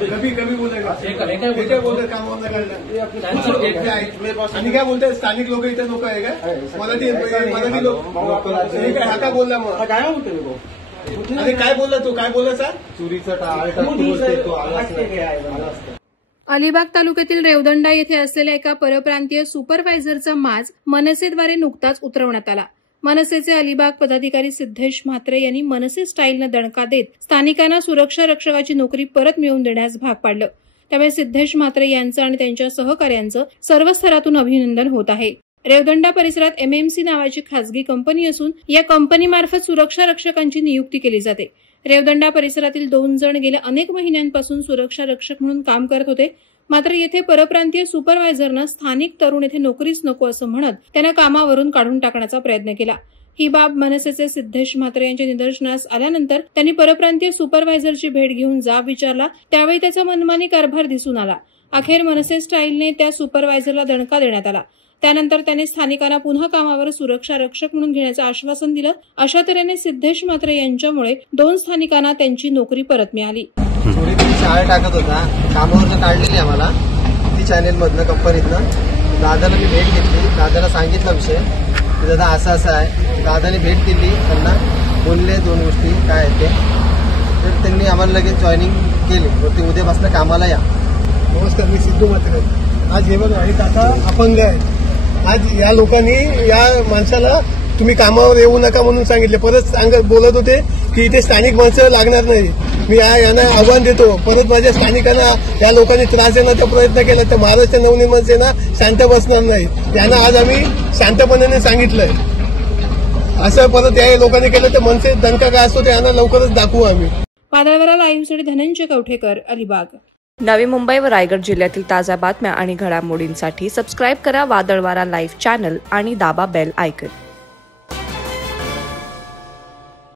कभी कभी बोलेगा काम बंद आणि काय बोलताय स्थानिक लोक इथे लोक आहे काय मराठी लोक हा काय बोलला मग काय म्हणतो अरे काय बोलला तू काय बोलला सर चोरीचा अलिबाग तालुक्यातील रेवदंडा येथे असलेल्या एका परप्रांतीय सुपरवायझरचा माज मनसेद्वारे नुकताच उतरवण्यात आला। मनसेचे अलिबाग पदाधिकारी सिद्धेश म्हात्रे यांनी मनसे स्टाईलनं दणका देत स्थानिकांना सुरक्षा रक्षकाची नोकरी परत मिळवून देण्यास भाग पाडलं। त्यामुळे सिद्धेश म्हात्रे यांचं आणि त्यांच्या सहकार्यांचं सर्व स्तरातून अभिनंदन होत आहे। रेवदंडा परिसरात एमएमसी नावाची खासगी कंपनी असून या कंपनीमार्फत सुरक्षा रक्षकांची नियुक्ती केली जाते। रेवदंडा परिसरातील 2 जण गेल्या अनेक महिन्यांपासून सुरक्षा रक्षक म्हणून काम करत होते। मात्र येथे परप्रांतीय सुपरवायझरनं स्थानिक तरुण येथे नोकरीच नको असं म्हणत त्यांना कामावरून काढून टाकण्याचा प्रयत्न केला। ही बाब मनसेचे सिद्धेश म्हात्रे यांच्या निदर्शनास आल्यानंतर त्यांनी परप्रांतीय सुपरवायझरची भेट घेऊन जाब विचारला। त्यावेळी त्याचा मनमानी कारभार दिसून आला। अखेर मनसे स्टाईलने त्या सुपरवायझरला दणका देण्यात आला। त्यानंतर त्याने स्थानिकांना पुन्हा कामावर सुरक्षा रक्षक म्हणून घेण्याचं आश्वासन दिलं। अशा तऱ्हेने सिद्धेश म्हात्रे यांच्यामुळे 2 स्थानिकांना त्यांची नोकरी परत मिळाली। शाळा टाकत होता कामावर काढलेली आम्हाला ती चॅनेल मधनं कंपनीतनं दादाला मी भेट घेतली। दादाला सांगितला विषय की दादा असं आहे। दादाने भेट दिली त्यांना बोलले 2 गोष्टी काय आहेत ते तर त्यांनी आम्हाला लगेच जॉईनिंग केली व ते उद्यापासून कामाला या। नमस्कार मी सिद्धू म्हात्रे। आज हे बघा हे काका अपंग आहे। आज या लोकांनी या माणसाला तुम्ही कामावर येऊ नका म्हणून सांगितले। परत बोलत होते की इथे स्थानिक माणसं लागणार नाही। मी यांना आव्हान देतो परत माझ्या स्थानिकांना या लोकांनी त्रास देण्याचा प्रयत्न केला तर महाराष्ट्र नवनिर्माण सेना शांत बसणार नाही। यांना आज आम्ही शांतपणाने सांगितलंय असं परत या लोकांनी केलं तर मनसे दणका काय असतो ते यांना लवकरच दाखवू आम्ही। वादळवारा लाईव्हसाठी धनंजय कवठेकर, अलिबाग। नवी मुंबई व रायगड जिल्ह्यातील ताज्या बातम्या आणि घडामोडींसाठी सबस्क्राईब करा वादळवारा लाईव्ह चॅनल आणि दाबा बेल आयकॉन।